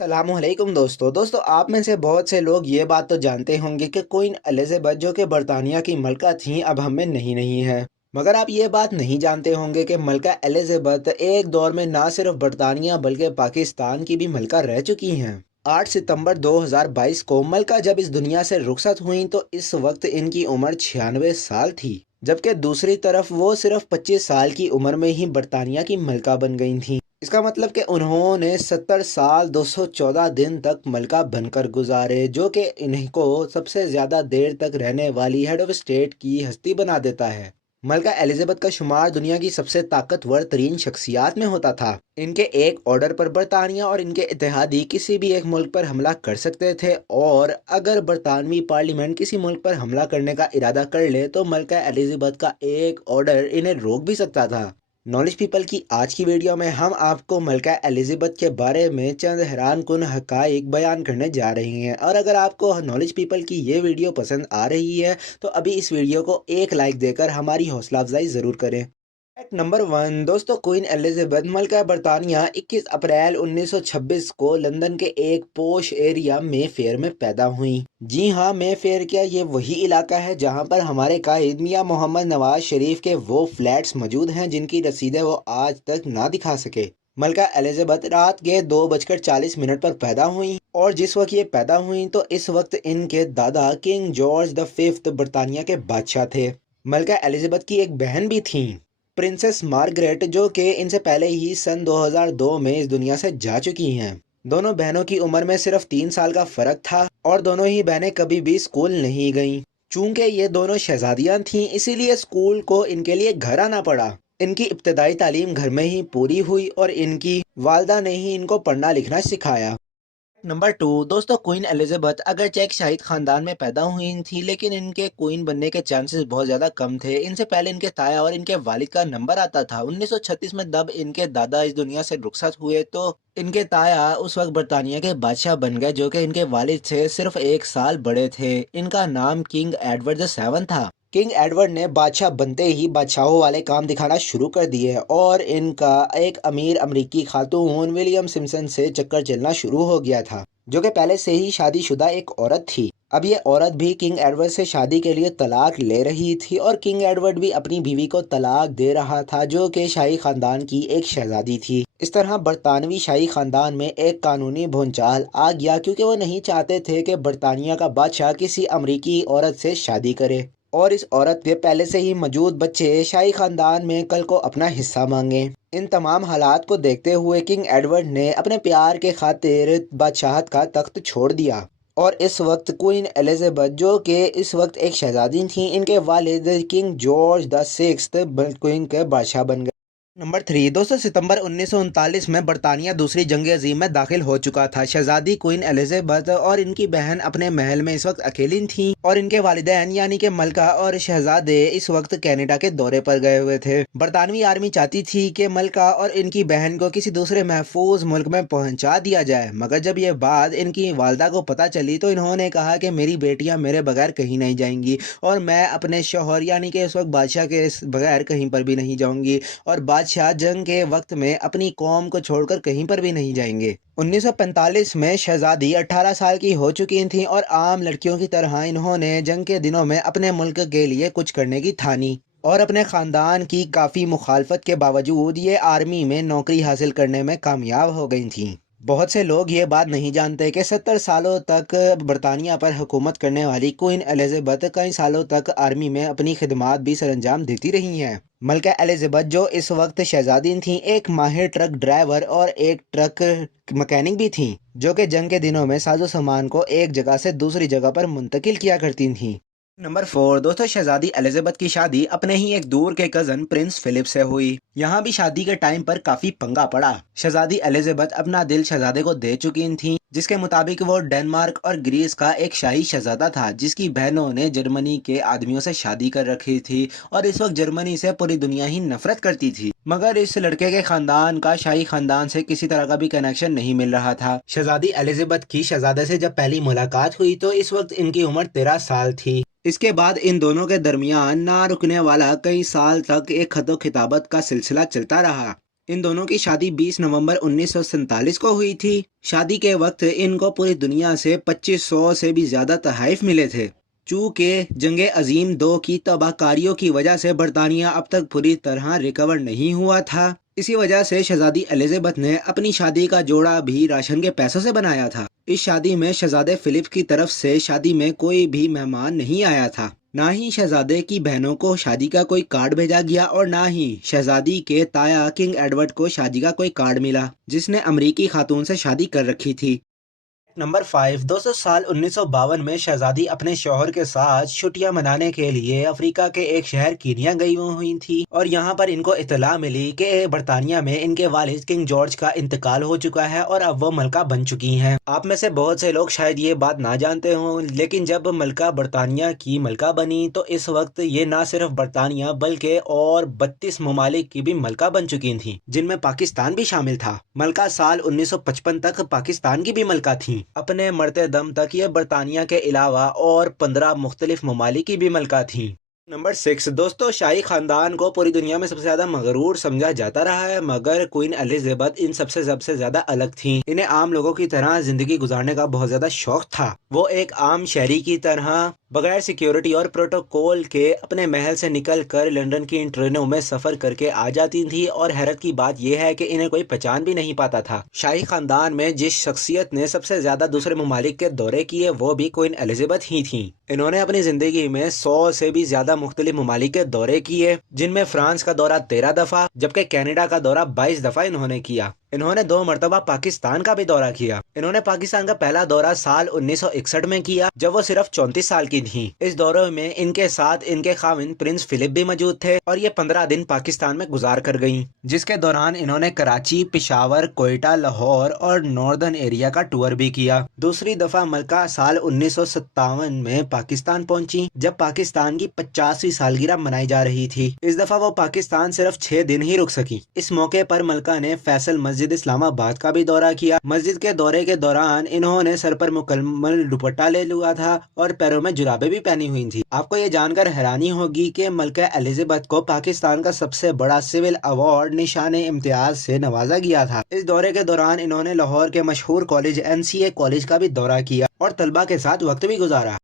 السلام علیکم دوستوں آپ میں سے بہت سے لوگ یہ بات تو جانتے ہوں گے کہ کوئین الزبتھ جو کہ برطانیہ کی ملکہ تھیں اب ہم میں نہیں ہے، مگر آپ یہ بات نہیں جانتے ہوں گے کہ ملکہ الزبتھ ایک دور میں نہ صرف برطانیہ بلکہ پاکستان کی بھی ملکہ رہ چکی ہیں۔ 8 ستمبر 2022 کو ملکہ جب اس دنیا سے رخصت ہوئیں تو اس وقت ان کی عمر 96 سال تھی، جبکہ دوسری طرف وہ صرف 25 سال کی عمر میں ہی برطانیہ کی ملکہ بن گئی تھیں۔ اس کا مطلب کہ انہوں نے 70 سال 214 دن تک ملکہ بن کر گزارے، جو کہ انہیں کو سب سے زیادہ دیر تک رہنے والی ہیڈ آف اسٹیٹ کی ہستی بنا دیتا ہے۔ ملکہ الزبتھ کا شمار دنیا کی سب سے طاقتور ترین شخصیات میں ہوتا تھا۔ ان کے ایک آرڈر پر برطانیہ اور ان کے اتحادی کسی بھی ایک ملک پر حملہ کر سکتے تھے، اور اگر برطانوی پارلیمنٹ کسی ملک پر حملہ کرنے کا ارادہ کر لے تو ملکہ الزبتھ کا ایک آرڈر انہیں روک بھی سکتا تھا۔ نالج پیپل کی آج کی ویڈیو میں ہم آپ کو ملکہ الزبتھ کے بارے میں چند حیران کن حقائق بیان کرنے جا رہے ہیں، اور اگر آپ کو نالج پیپل کی یہ ویڈیو پسند آ رہی ہے تو ابھی اس ویڈیو کو ایک لائک دے کر ہماری حوصلہ افزائی ضرور کریں۔ فیکٹ نمبر 1 دوستو، کوئین الزبتھ ملکہ برطانیہ 21 اپریل 1926 کو لندن کے ایک پوش ایریا مے فیئر میں پیدا ہوئیں۔ جی ہاں، مے فیئر کیا یہ وہی علاقہ ہے جہاں پر ہمارے قائد میاں محمد نواز شریف کے وہ فلیٹس موجود ہیں جن کی رسیدیں وہ آج تک نہ دکھا سکے۔ ملکہ الزبتھ رات کے 2:40 پر پیدا ہوئیں، اور جس وقت یہ پیدا ہوئیں تو اس وقت ان کے دادا کنگ جارج V برطانیہ کے بادشاہ تھے۔ ملکہ الزبتھ کی ایک بہن بھی تھیں، پرنسس مارگریٹ، جو کہ ان سے پہلے ہی سن 2002 میں اس دنیا سے جا چکی ہیں۔ دونوں بہنوں کی عمر میں صرف 3 سال کا فرق تھا، اور دونوں ہی بہنیں کبھی بھی اسکول نہیں گئیں۔ چونکہ یہ دونوں شہزادیاں تھیں اسی لیے اسکول کو ان کے لیے گھر آنا پڑا۔ ان کی ابتدائی تعلیم گھر میں ہی پوری ہوئی، اور ان کی والدہ نے ہی ان کو پڑھنا لکھنا سکھایا۔ نمبر 2 دوستو، کوئین الزبتھ اگرچہ ایک شاہی خاندان میں پیدا ہوئی تھیں، لیکن ان کے کوئین بننے کے چانسز بہت زیادہ کم تھے۔ ان سے پہلے ان کے تایا اور ان کے والد کا نمبر آتا تھا۔ 1936 میں جب ان کے دادا اس دنیا سے رخصت ہوئے تو ان کے تایا اس وقت برطانیہ کے بادشاہ بن گئے، جو کہ ان کے والد سے صرف 1 سال بڑے تھے۔ ان کا نام کنگ ایڈورڈ VII تھا۔ کنگ ایڈورڈ نے بادشاہ بنتے ہی بادشاہوں والے کام دکھانا شروع کر دیے، اور ان کا ایک امیر امریکی خاتون ولیم سمپسن سے چکر چلنا شروع ہو گیا تھا، جو کہ پہلے سے ہی شادی شدہ ایک عورت تھی۔ اب یہ عورت بھی کنگ ایڈورڈ سے شادی کے لیے طلاق لے رہی تھی، اور کنگ ایڈورڈ بھی اپنی بیوی کو طلاق دے رہا تھا، جو کہ شاہی خاندان کی ایک شہزادی تھی۔ اس طرح برطانوی شاہی خاندان میں ایک قانونی بھونچال آ گیا، کیونکہ وہ نہیں چاہتے تھے کہ برطانیہ کا بادشاہ کسی امریکی عورت سے شادی کرے، اور اس عورت کے پہلے سے ہی موجود بچے شاہی خاندان میں کل کو اپنا حصہ مانگیں۔ ان تمام حالات کو دیکھتے ہوئے کنگ ایڈورڈ نے اپنے پیار کے خاطر بادشاہت کا تخت چھوڑ دیا، اور اس وقت کوئین الزبتھ، جو کہ اس وقت ایک شہزادی تھیں، ان کے والد کنگ جارج VI کوئین کے بادشاہ بن گئے۔ نمبر 3 دوستو، ستمبر 1939 میں برطانیہ دوسری جنگ عظیم میں داخل ہو چکا تھا۔ شہزادی کوئین الزبتھ اور ان کی بہن اپنے محل میں اس وقت اکیلی تھیں، اور ان کے والدین یعنی کہ ملکہ اور شہزادے اس وقت کینیڈا کے دورے پر گئے ہوئے تھے۔ برطانوی آرمی چاہتی تھی کہ ملکہ اور ان کی بہن کو کسی دوسرے محفوظ ملک میں پہنچا دیا جائے، مگر جب یہ بات ان کی والدہ کو پتہ چلی تو انہوں نے کہا کہ میری بیٹیاں میرے بغیر کہیں نہیں جائیں گی، اور میں اپنے شوہر یعنی کہ اس وقت بادشاہ کے بغیر کہیں پر بھی نہیں جاؤں گی، اور بادشاہ جنگ کے وقت میں اپنی قوم کو چھوڑ کر کہیں پر بھی نہیں جائیں گے۔ 1945 میں شہزادی 18 سال کی ہو چکی تھیں، اور عام لڑکیوں کی طرح انہوں نے جنگ کے دنوں میں اپنے ملک کے لیے کچھ کرنے کی ٹھانی، اور اپنے خاندان کی کافی مخالفت کے باوجود یہ آرمی میں نوکری حاصل کرنے میں کامیاب ہو گئی تھیں۔ بہت سے لوگ یہ بات نہیں جانتے کہ 70 سالوں تک برطانیہ پر حکومت کرنے والی کوئین الزبتھ کئی سالوں تک آرمی میں اپنی خدمات بھی سر انجام دیتی رہی ہیں۔ ملکہ الزبتھ جو اس وقت شہزادی تھیں، ایک ماہر ٹرک ڈرائیور اور ایک ٹرک مکینک بھی تھیں، جو کہ جنگ کے دنوں میں ساز و سامان کو ایک جگہ سے دوسری جگہ پر منتقل کیا کرتی تھیں۔ نمبر 4 دوستو، شہزادی الزبتھ کی شادی اپنے ہی ایک دور کے کزن پرنس فلپ سے ہوئی۔ یہاں بھی شادی کے ٹائم پر کافی پنگا پڑا۔ شہزادی الزبتھ اپنا دل شہزادے کو دے چکی تھیں، جس کے مطابق وہ ڈنمارک اور گریس کا ایک شاہی شہزادہ تھا، جس کی بہنوں نے جرمنی کے آدمیوں سے شادی کر رکھی تھی، اور اس وقت جرمنی سے پوری دنیا ہی نفرت کرتی تھی، مگر اس لڑکے کے خاندان کا شاہی خاندان سے کسی طرح کا بھی کنیکشن نہیں مل رہا تھا۔ شہزادی الزبتھ کی شہزادے سے جب پہلی ملاقات ہوئی تو اس وقت ان کی عمر 13 سال تھی۔ اس کے بعد ان دونوں کے درمیان نہ رکنے والا کئی سال تک ایک خط و خطابت کا سلسلہ چلتا رہا۔ इन दोनों की शादी 20 नवंबर 1947 को हुई थी। शादी के वक्त इनको पूरी दुनिया से 2500 से भी ज्यादा तोहफे मिले थे। चूंकि जंग अजीम 2 की तबाहकारियों की वजह से बरतानिया अब तक पूरी तरह रिकवर नहीं हुआ था। इसी वजह से शहजादी एलिजाबेथ ने अपनी शादी का जोड़ा भी राशन के पैसों से बनाया था। इस शादी में शहजादे फिलिप की तरफ से शादी में कोई भी मेहमान नहीं आया था। ना ही शहजादे की बहनों को शादी का कोई कार्ड भेजा गया और ना ही शहजादी के ताया किंग एडवर्ड को शादी का कोई कार्ड मिला, जिसने अमरीकी खातून से शादी कर रखी थी। नंबर 5 200 साल 1952 में शहजादी अपने शौहर के साथ छुट्टियां मनाने के लिए अफ्रीका के एक शहर कीनिया गई हुई थी और यहाँ पर इनको इत्तला मिली कि बरतानिया में इनके वालिद किंग जॉर्ज का इंतकाल हो चुका है और अब वो मलका बन चुकी हैं। आप में से बहुत से लोग शायद ये बात ना जानते हों, लेकिन जब मलका बरतानिया की मलका बनी तो इस वक्त ये ना सिर्फ बरतानिया बल्कि और 32 ममालिक की भी मलका बन चुकी थी, जिनमें पाकिस्तान भी शामिल था। मलका साल 1955 तक पाकिस्तान की भी मलका थी। अपने मरते दम तक ये बरतानिया के अलावा और 15 मुख्तलिफ ममालिक की भी मलका थी। नंबर 6 दोस्तों, शाही खानदान को पूरी दुनिया में सबसे ज्यादा मगरूर समझा जाता रहा है, मगर क्वीन एलिजाबेथ इन सबसे ज्यादा अलग थी। इन्हें आम लोगों की तरह जिंदगी गुजारने का बहुत ज्यादा शौक था। वो एक आम शहरी की तरह बगैर सिक्योरिटी और प्रोटोकॉल के अपने महल से निकलकर लंदन की इन ट्रेनों में सफर करके आ जाती थी और हैरत की बात यह है कि इन्हें कोई पहचान भी नहीं पाता था। शाही खानदान में जिस शख्सियत ने सबसे ज्यादा दूसरे ममालिक के दौरे किए वो भी क्वीन एलिजाबेथ ही थी। इन्होंने अपनी जिंदगी में 100 से भी ज्यादा मुख्तलिफ ममालिक के दौरे किए, जिनमें फ्रांस का दौरा 13 दफा जबकि कनाडा का दौरा 22 दफा इन्होंने किया। इन्होंने 2 मरतबा पाकिस्तान का भी दौरा किया। इन्होंने पाकिस्तान का पहला दौरा साल 1961 में किया जब वो सिर्फ 34 साल की थी। इस दौरे में इनके साथ इनके खाविंद प्रिंस फिलिप भी मौजूद थे और ये 15 दिन पाकिस्तान में गुजार कर गयी, जिसके दौरान इन्होंने कराची, पेशावर, कोयटा, लाहौर और नॉर्दर्न एरिया का टूर भी किया। दूसरी दफा मलका साल 1957 में पाकिस्तान पहुंची जब पाकिस्तान की 85वीं सालगिरह मनाई जा रही थी। इस दफा वो पाकिस्तान सिर्फ 6 दिन ही रुक सकी। इस मौके पर मलका ने फैसल मस्जिद इस्लामाबाद का भी दौरा किया। मस्जिद के दौरे के दौरान इन्होंने सर पर मुकम्मल दुपट्टा ले लिया था और पैरों में जुराबे भी पहनी हुई थी। आपको ये जानकर हैरानी होगी कि मलका एलिजाबेथ को पाकिस्तान का सबसे बड़ा सिविल अवार्ड निशाने इम्तियाज से नवाजा गया था। इस दौरे के दौरान इन्होंने लाहौर के मशहूर कॉलेज NCA कॉलेज का भी दौरा किया और तलबा के साथ वक्त भी गुजारा।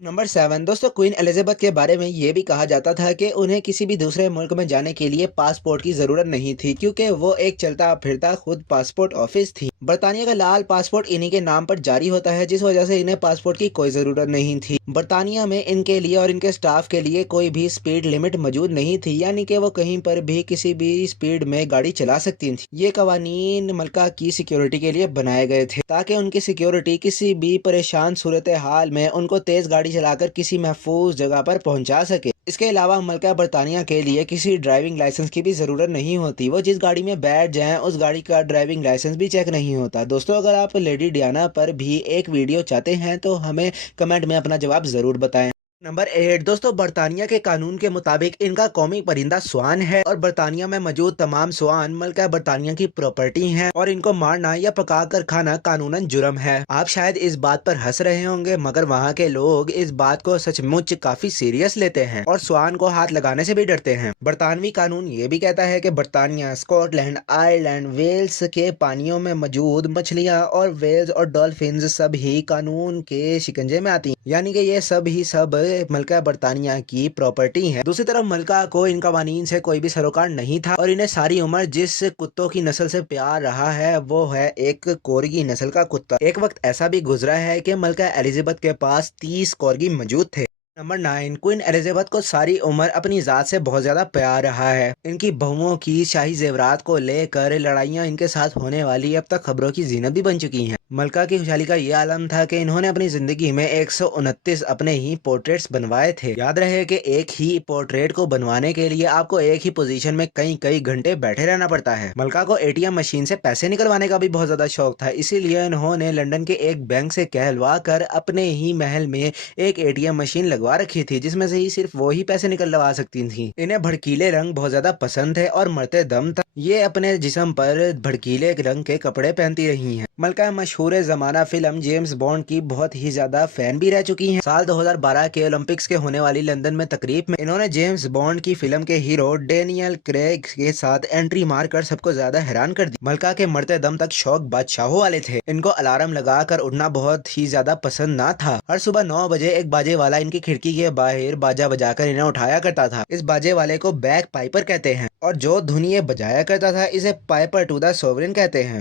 नंबर 7 दोस्तों, क्वीन एलिजाबेथ के बारे में ये भी कहा जाता था कि उन्हें किसी भी दूसरे मुल्क में जाने के लिए पासपोर्ट की जरूरत नहीं थी, क्योंकि वो एक चलता फिरता खुद पासपोर्ट ऑफिस थी। बरतानिया का लाल पासपोर्ट इन्हीं के नाम पर जारी होता है, जिस वजह से इन्हें पासपोर्ट की कोई जरूरत नहीं थी। बरतानिया में इनके लिए और इनके स्टाफ के लिए कोई भी स्पीड लिमिट मौजूद नहीं थी, यानी कि वो कहीं पर भी किसी भी स्पीड में गाड़ी चला सकती थी। ये कवानीन मलका की सिक्योरिटी के लिए बनाए गए थे ताकि उनकी सिक्योरिटी किसी भी परेशान सूरत हाल में उनको तेज गाड़ी चलाकर किसी महफूज जगह पर पहुंचा सके। इसके अलावा मलका बरतानिया के लिए किसी ड्राइविंग लाइसेंस की भी जरूरत नहीं होती। वो जिस गाड़ी में बैठ जाएं उस गाड़ी का ड्राइविंग लाइसेंस भी चेक नहीं होता। दोस्तों, अगर आप लेडी डियाना पर भी एक वीडियो चाहते हैं तो हमें कमेंट में अपना जवाब जरूर बताएं। नंबर 8 दोस्तों, बरतानिया के कानून के मुताबिक इनका कौमी परिंदा स्वान है और बरतानिया में मौजूद तमाम स्वान मलका बरतानिया की प्रॉपर्टी हैं और इनको मारना या पकाकर खाना कानूनन जुर्म है। आप शायद इस बात पर हंस रहे होंगे, मगर वहाँ के लोग इस बात को सचमुच काफी सीरियस लेते हैं और स्वान को हाथ लगाने से भी डरते हैं। बरतानवी कानून ये भी कहता है कि बरतानिया, स्कॉटलैंड, आयरलैंड, वेल्स के पानियों में मौजूद मछलियाँ और वेल्स और डॉल्फिन सब ही कानून के शिकंजे में आती हैं, यानी कि ये सब ही सब मलका बरतानिया की प्रॉपर्टी है। दूसरी तरफ मलका को इन कवानीन से कोई भी सरोकार नहीं था और इन्हें सारी उम्र जिस कुत्तों की नस्ल से प्यार रहा है वो है एक कोर्गी नस्ल का कुत्ता। एक वक्त ऐसा भी गुजरा है कि मलका एलिजाबेथ के पास 30 कोर्गी मौजूद थे। नंबर 9 क्वीन एलिजाबेथ को सारी उम्र अपनी जात से बहुत ज्यादा प्यार रहा है। इनकी बहुओं की शाही जेवरात को लेकर लड़ाइयाँ इनके साथ होने वाली अब तक खबरों की जीनत भी बन चुकी हैं। मलका की खुशहाली का ये आलम था कि इन्होंने अपनी जिंदगी में 129 अपने ही पोर्ट्रेट्स बनवाए थे। याद रहे कि एक ही पोर्ट्रेट को बनवाने के लिए आपको एक ही पोजीशन में कई घंटे बैठे रहना पड़ता है। मलका को ATM मशीन से पैसे निकलवाने का भी बहुत ज्यादा शौक था, इसीलिए इन्होंने लंदन के एक बैंक से कहलवा कर अपने ही महल में एक ATM मशीन लगवा रखी थी, जिसमें से ही सिर्फ वो ही पैसे निकलवा सकती थी। इन्हें भड़कीले रंग बहुत ज्यादा पसंद है और मरते दम तक ये अपने जिस्म पर भड़कीले रंग के कपड़े पहनती रही हैं। मलका मशहूर ज़माना फिल्म जेम्स बॉन्ड की बहुत ही ज्यादा फैन भी रह चुकी हैं। साल 2012 के ओलंपिक्स के होने वाली लंदन में तकरीब में इन्होंने जेम्स बॉन्ड की फिल्म के हीरो डेनियल क्रेग के साथ एंट्री मारकर सबको ज्यादा हैरान कर दी। मलका के मरते दम तक शौक बादशाहों वाले थे। इनको अलार्म लगाकर उठना बहुत ही ज्यादा पसंद ना था। हर सुबह 9 बजे एक बाजे वाला इनकी खिड़की के बाहर बाजा बजाकर इन्हें उठाया करता था। इस बाजे वाले को बैक पाइपर कहते हैं और जो धुन ये बजाया करता था इसे पाइपर टू द सोवरेन कहते हैं।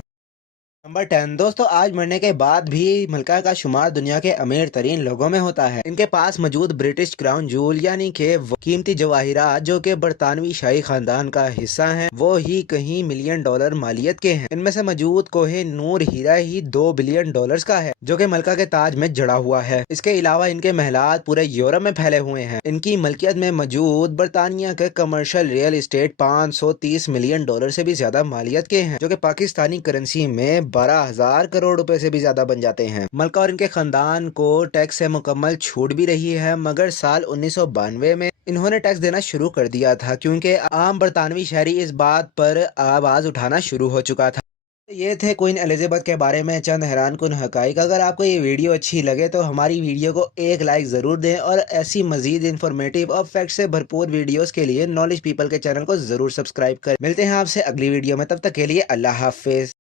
नंबर 10 दोस्तों, आज मरने के बाद भी मलका का शुमार दुनिया के अमीर तरीन लोगों में होता है। इनके पास मौजूद ब्रिटिश क्राउन जूल यानी के कीमती जवाहिरात जो के बरतानवी शाही खानदान का हिस्सा हैं, वो ही कहीं मिलियन डॉलर मालियत के हैं। इनमें से मौजूद कोहे नूर हीरा ही 2 बिलियन डॉलर्स का है जो कि मलका के ताज में जड़ा हुआ है। इसके अलावा इनके महलात पूरे यूरोप में फैले हुए हैं। इनकी मलकियत में मौजूद बरतानिया के commercial real estate 530 million dollar से भी ज्यादा मालियत के हैं जो कि पाकिस्तानी करेंसी में 12,000 करोड़ रुपए से भी ज्यादा बन जाते हैं। मलका और इनके खानदान को टैक्स से मुकम्मल छूट भी रही है, मगर साल 1992 में इन्होंने टैक्स देना शुरू कर दिया था क्योंकि आम बरतानवी शहरी इस बात पर आवाज उठाना शुरू हो चुका था। ये थे क्वीन एलिजाबेथ के बारे में चंद हैरान कुन हकाइक। अगर आपको ये वीडियो अच्छी लगे तो हमारी वीडियो को एक लाइक ज़रूर दें और ऐसी मजीद इन्फॉर्मेटिव और फैक्ट से भरपूर वीडियोस के लिए नॉलेज पीपल के चैनल को ज़रूर सब्सक्राइब करें। मिलते हैं आपसे अगली वीडियो में, तब तक के लिए अल्लाह हाफिज़।